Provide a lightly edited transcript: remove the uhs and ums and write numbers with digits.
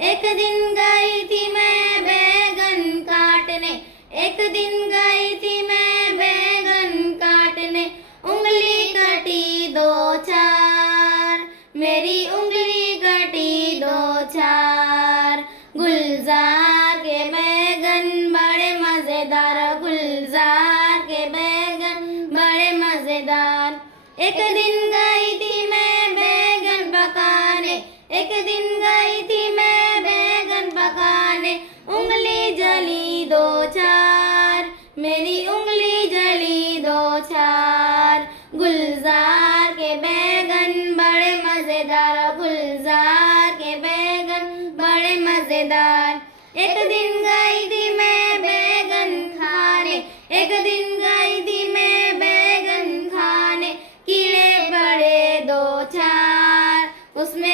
एक दिन गई थी मैं बैगन काटने, एक दिन गई थी मैं बैगन काटने, उंगली कटी दो चार, मेरी उंगली कटी दो चार। गुलजार के बैगन बड़े मजेदार, गुलजार के बैगन बड़े मजेदार। एक दिन गई थी मैं बैगन पकाने, एक दिन गई थी मैं बैगन पकाने, उंगली जली दो चार, मेरी उंगली जली दो चार। गुलजार के बैगन बड़े मजेदार, गुलजार के बैगन बड़े मजेदार। एक दिन गई थी मैं बैगन खाने, एक दिन गई थी मैं बैगन खाने, कीड़े पड़े दो चार, उसमें